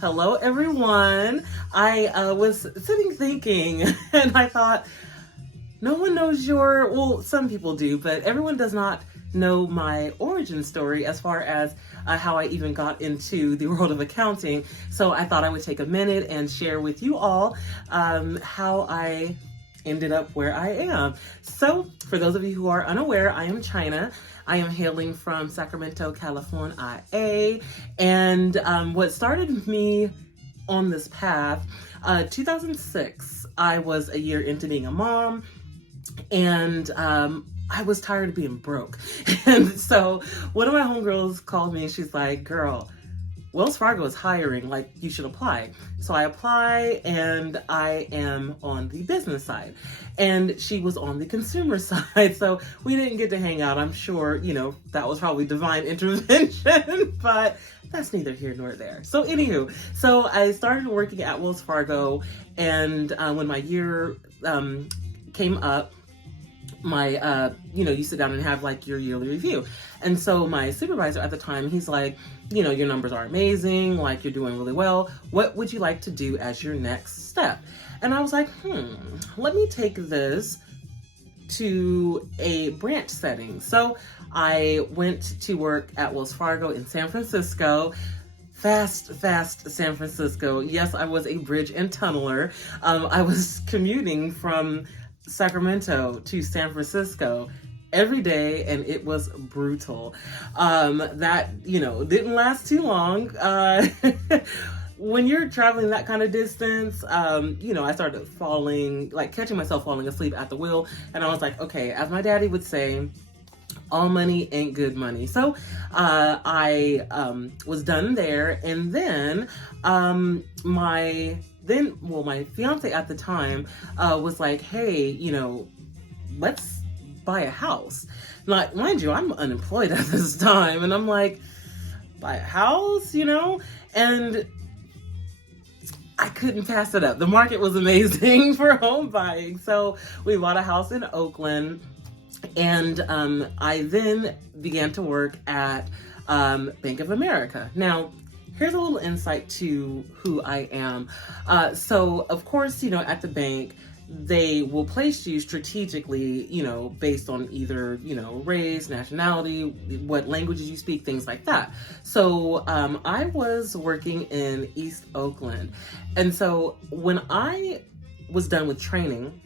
Hello, everyone. I was sitting thinking, and I thought, no one knows well, some people do, but everyone does not know my origin story as far as how I even got into the world of accounting. So I thought I would take a minute and share with you all how I ended up where I am. So, for those of you who are unaware, I am China. I am hailing from Sacramento, California, IA. And what started me on this path, 2006, I was a year into being a mom, and I was tired of being broke. And so one of my homegirls called me and she's like, girl, Wells Fargo is hiring, like you should apply. So I apply and I am on the business side and she was on the consumer side. So we didn't get to hang out. I'm sure, that was probably divine intervention, but that's neither here nor there. So anywho, so I started working at Wells Fargo, and when my year came up, you sit down and have like your yearly review. And so my supervisor at the time, he's like, your numbers are amazing, like you're doing really well. What would you like to do as your next step? And I was like, let me take this to a branch setting. So I went to work at Wells Fargo in San Francisco. Fast San Francisco. Yes, I was a bridge and tunneler. I was commuting from Sacramento to San Francisco every day, and it was brutal. That didn't last too long. When you're traveling that kind of distance, I started catching myself falling asleep at the wheel, and I was like, okay, as my daddy would say, all money ain't good money. So I was done there, and then my fiance at the time was like, hey, let's buy a house. Like, mind you, I'm unemployed at this time, and I'm like, buy a house, and I couldn't pass it up. The market was amazing for home buying. So we bought a house in Oakland, and I then began to work at Bank of America. Now, here's a little insight to who I am. So, of course, at the bank, they will place you strategically, based on either, race, nationality, what languages you speak, things like that. So I was working in East Oakland. And so when I was done with training,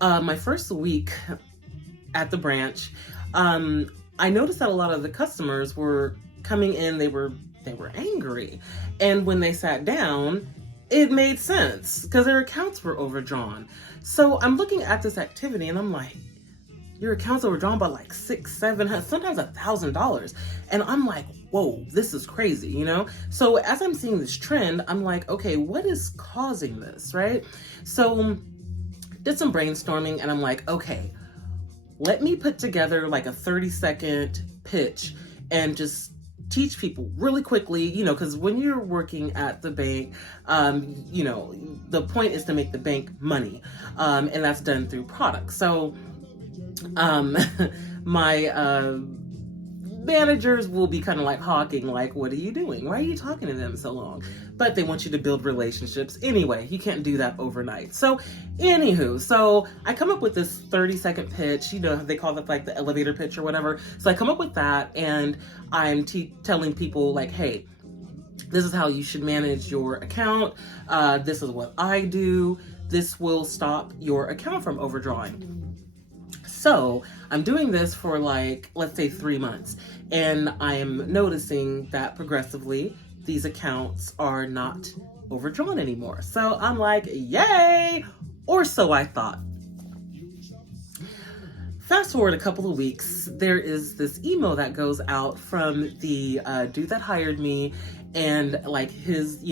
my first week at the branch, I noticed that a lot of the customers were coming in, they were angry. And when they sat down, it made sense because their accounts were overdrawn. So I'm looking at this activity and I'm like, your account's overdrawn by like $600, $700, sometimes $1,000. And I'm like, whoa, this is crazy, So as I'm seeing this trend, I'm like, okay, what is causing this, right? So did some brainstorming and I'm like, okay, let me put together like a 30-second pitch and just teach people really quickly, because when you're working at the bank, the point is to make the bank money, and that's done through products. So my managers will be kind of like hawking, like, what are you doing? Why are you talking to them so long? But they want you to build relationships. Anyway, you can't do that overnight. So anywho, so I come up with this 30-second pitch, they call it like the elevator pitch or whatever. So I come up with that, and I'm telling people like, hey, this is how you should manage your account. This is what I do. This will stop your account from overdrawing. So I'm doing this for let's say 3 months, and I'm noticing that progressively these accounts are not overdrawn anymore. So I'm like, yay, or so I thought. Fast forward a couple of weeks, there is this email that goes out from the dude that hired me, and his,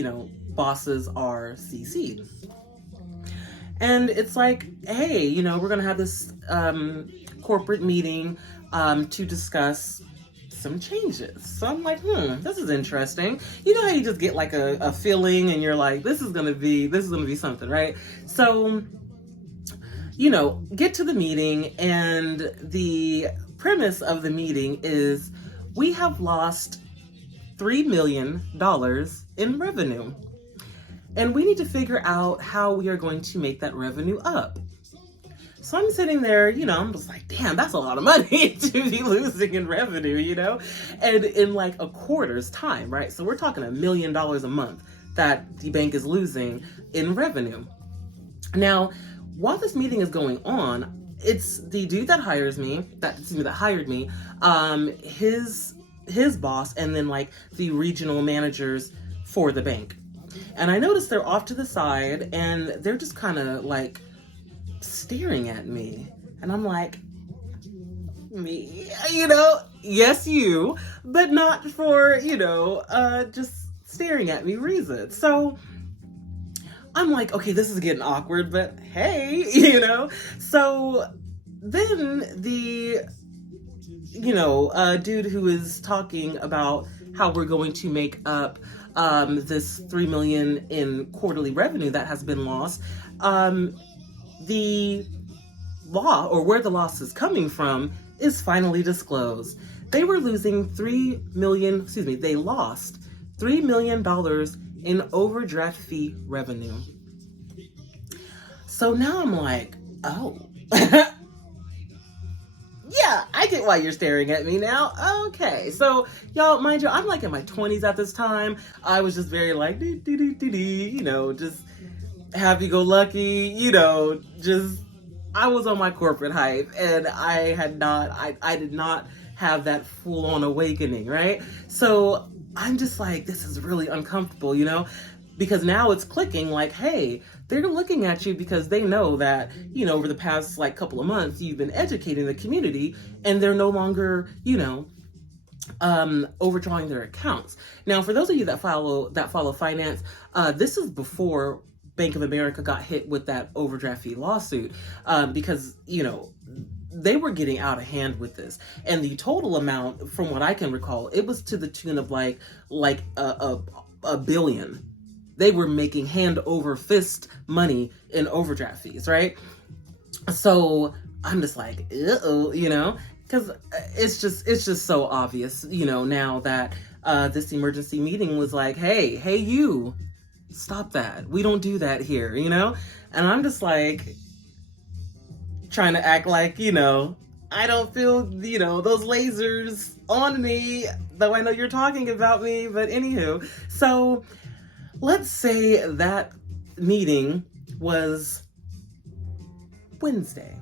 bosses are CC'd. And it's like, hey, we're going to have this corporate meeting to discuss some changes. So I'm like, this is interesting. You know how you just get like a feeling and you're like, this is going to be something, right? So, get to the meeting, and the premise of the meeting is we have lost $3 million in revenue. And we need to figure out how we are going to make that revenue up. So I'm sitting there, I'm just like, damn, that's a lot of money to be losing in revenue, and in like a quarter's time, right? So we're talking $1 million a month that the bank is losing in revenue. Now, while this meeting is going on, it's the dude that hired me, his boss, and then like the regional managers for the bank. And I noticed they're off to the side and they're just kind of like staring at me. And I'm like, me, yes, you, but not for, just staring at me reasons. So I'm like, okay, this is getting awkward, but hey, So then the, dude who is talking about how we're going to make up this $3 million in quarterly revenue that has been lost, the law, or where the loss is coming from, is finally disclosed. They lost $3 million in overdraft fee revenue. So now I'm like, oh, yeah, I get why you're staring at me now. Okay. So y'all, mind you, I'm like in my 20s at this time. I was just very like, just happy-go-lucky, I was on my corporate hype, and I did not have that full-on awakening, right? So I'm just like, this is really uncomfortable, because now it's clicking like, hey, they're looking at you because they know that, over the past like couple of months, you've been educating the community, and they're no longer, overdrawing their accounts. Now, for those of you that follow finance, this is before Bank of America got hit with that overdraft fee lawsuit, because, they were getting out of hand with this. And the total amount, from what I can recall, it was to the tune of like a billion. They were making hand over fist money in overdraft fees, right? So I'm just like, because it's just so obvious, now that this emergency meeting was like, hey, you. Stop that. We don't do that here, And I'm just like trying to act like, I don't feel, those lasers on me, though I know you're talking about me, but anywho. So let's say that meeting was Wednesday.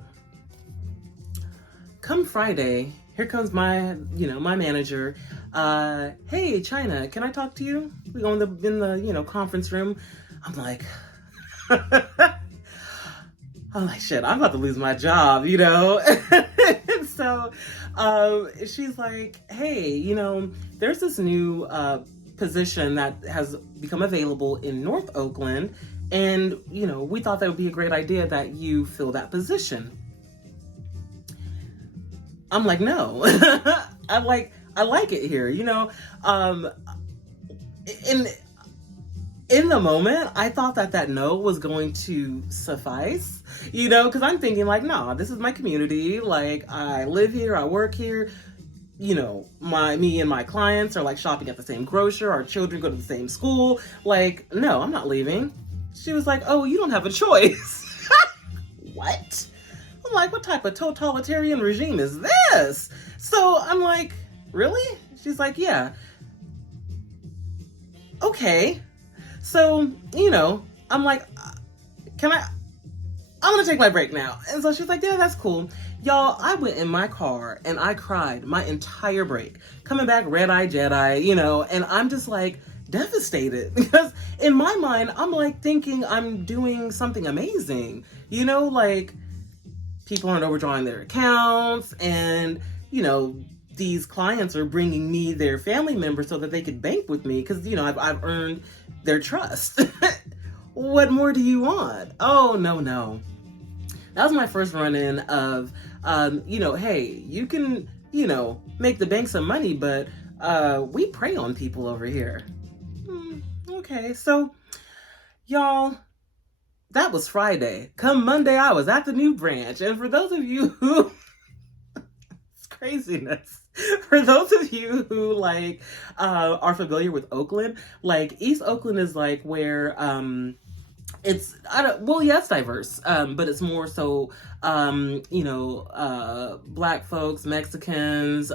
Come Friday, here comes my manager. Hey, China, can I talk to you? We go in the conference room. I'm like, shit, I'm about to lose my job, And so, she's like, hey, there's this new, position that has become available in North Oakland. And, we thought that would be a great idea that you fill that position. I'm like, no. I like it here, in the moment, I thought that no was going to suffice, because I'm thinking like, nah, this is my community. Like, I live here, I work here, me and my clients are like shopping at the same grocer. Our children go to the same school. Like, no, I'm not leaving. She was like, oh, you don't have a choice. What? I'm like, what type of totalitarian regime is this? So I'm like, really? She's like, yeah. Okay. So, I'm like, I'm gonna take my break now. And so she's like, yeah, that's cool. Y'all, I went in my car and I cried my entire break. Coming back, red-eyed Jedi, and I'm just like devastated because in my mind, I'm like thinking I'm doing something amazing, like people aren't overdrawing their accounts, and, these clients are bringing me their family members so that they could bank with me because, I've earned their trust. What more do you want? Oh, no. That was my first run-in of, hey, you can, make the bank some money, but we prey on people over here. Okay, so, y'all, that was Friday. Come Monday, I was at the new branch. And for those of you who... craziness. For those of you who like are familiar with Oakland, like East Oakland is like where it's it's diverse, but it's more so black folks, Mexicans,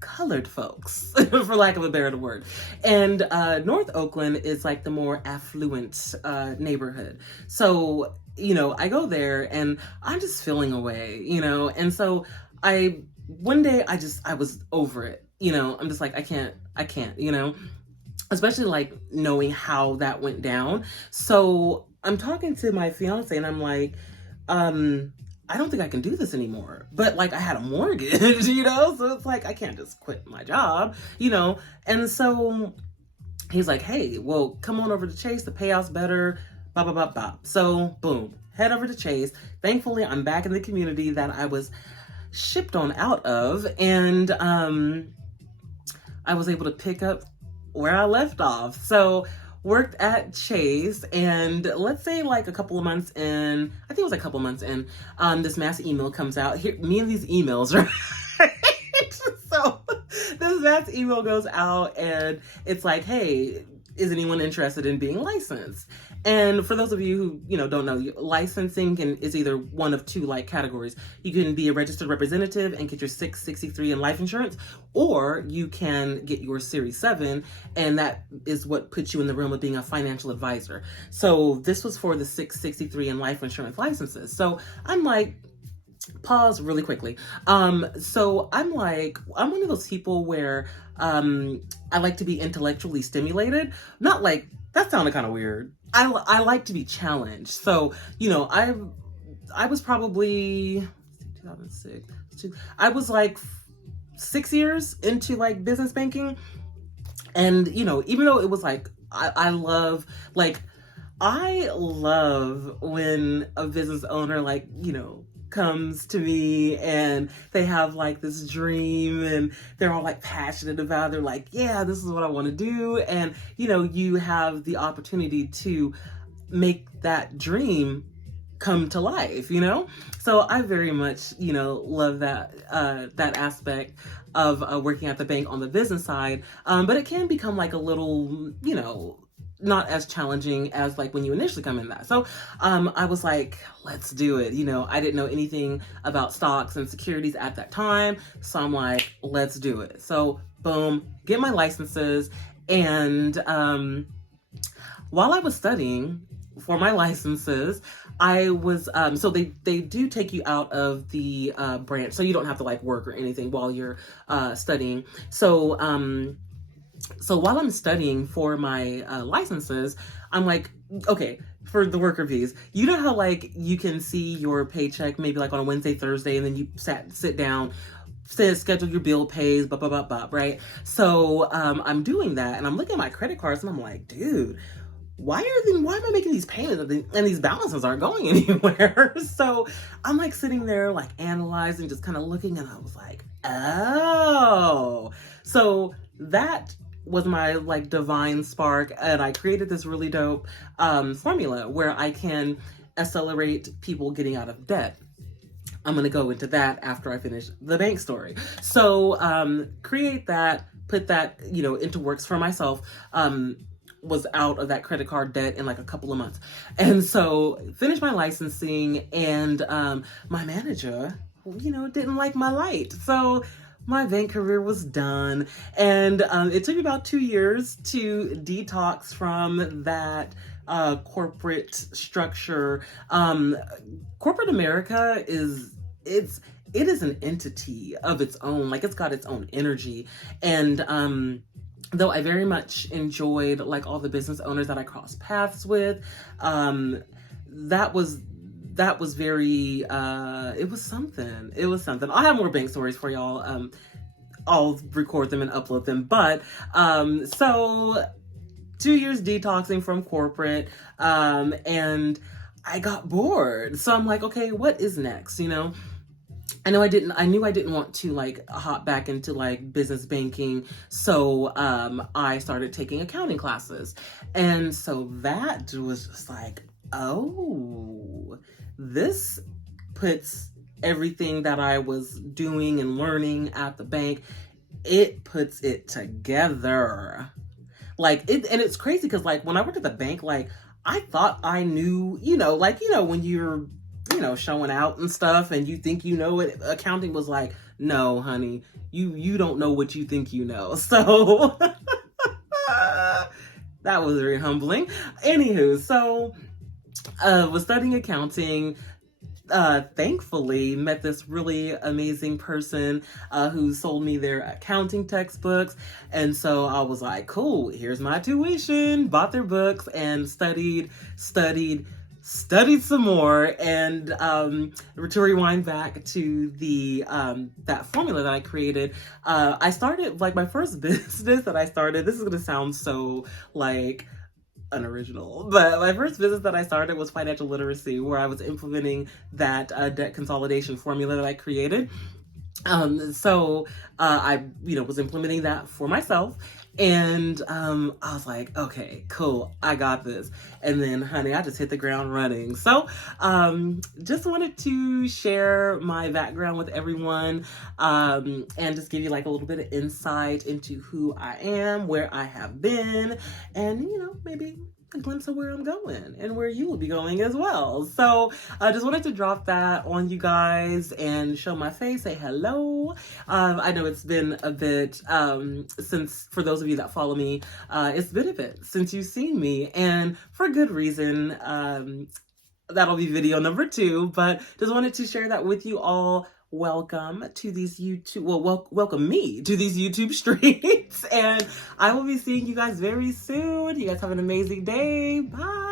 colored folks, for lack of a better word. And North Oakland is like the more affluent neighborhood. So, I go there and I'm just feeling away, and so one day I was over it, I'm just like, I can't, especially like knowing how that went down. So I'm talking to my fiance and I'm like, I don't think I can do this anymore. But like I had a mortgage, so it's like I can't just quit my job, And so he's like, hey, well, come on over to Chase. The payout's better, blah, blah, blah, blah. So boom, head over to Chase. Thankfully, I'm back in the community that I was shipped on out of. And I was able to pick up where I left off. So worked at Chase, and let's say like a couple of months in, I think it was a couple months in, this mass email comes out. Here, me and these emails, right? So this mass email goes out and it's like, hey, is anyone interested in being licensed? And for those of you who, don't know, licensing is either one of two like categories. You can be a registered representative and get your 663 in life insurance, or you can get your Series 7, and that is what puts you in the realm of being a financial advisor. So this was for the 663 in life insurance licenses. So I'm like, pause really quickly. So I'm one of those people where I like to be intellectually stimulated. Not like, that sounded kind of weird. I like to be challenged. So, I was probably 2006. I was like 6 years into like business banking. And, even though it was like, I love when a business owner comes to me and they have like this dream and they're all like passionate about it. They're like, yeah, this is what I want to do. And, you have the opportunity to make that dream come to life, So I very much, love that aspect of working at the bank on the business side. But it can become like a little, not as challenging as like when you initially come in that. So I was like, let's do it. I didn't know anything about stocks and securities at that time. So I'm like, let's do it. So boom, get my licenses. And while I was studying for my licenses, I was, so they do take you out of the branch. So you don't have to like work or anything while you're studying. So while I'm studying for my licenses, I'm like, okay, for the worker fees, you know how like you can see your paycheck maybe like on a Wednesday, Thursday, and then you sit down, schedule your bill pays, blah, blah, blah, blah, right? So I'm doing that and I'm looking at my credit cards and I'm like, dude, why am I making these payments and these balances aren't going anywhere? So I'm like sitting there like analyzing, just kind of looking, and I was like, oh. So that was my like divine spark, and I created this really dope formula where I can accelerate people getting out of debt. I'm going to go into that after I finish the bank story. So create that, put that, into works for myself. Was out of that credit card debt in like a couple of months. And so finished my licensing, and my manager, didn't like my light. So my bank career was done. And it took me about 2 years to detox from that corporate structure. Corporate America it is an entity of its own. Like, it's got its own energy. And though I very much enjoyed like all the business owners that I crossed paths with, that was very, it was something. I'll have more bank stories for y'all. I'll record them and upload them. But, so 2 years detoxing from corporate, and I got bored. So I'm like, okay, what is next? I knew I didn't want to like hop back into like business banking. So I started taking accounting classes. And so that was just like, oh, this puts everything that I was doing and learning at the bank, it puts it together. Like it, and it's crazy because like when I worked at the bank, like I thought I knew, like when you're, showing out and stuff, and you think you know it. Accounting was like, no, honey, you don't know what you think you know. So that was very humbling. Anywho, so was studying accounting. Thankfully met this really amazing person who sold me their accounting textbooks, and so I was like, cool, here's my tuition. Bought their books and studied some more. And to rewind back to the that formula that I created, I started like my first business that I started. This is gonna sound so like unoriginal, but my first business that I started was financial literacy, where I was implementing that debt consolidation formula that I created. So I, was implementing that for myself, and I was like, okay, cool, I got this. And then, honey, I just hit the ground running. So just wanted to share my background with everyone, and just give you like a little bit of insight into who I am, where I have been, and maybe a glimpse of where I'm going and where you will be going as well. So I just wanted to drop that on you guys and show my face, say hello. I know it's been a bit since, for those of you that follow me, it's been a bit since you've seen me, and for good reason. That'll be video number 2, but just wanted to share that with you all. Welcome to these YouTube, welcome me to these YouTube streets, and I will be seeing you guys very soon. You guys have an amazing day. Bye.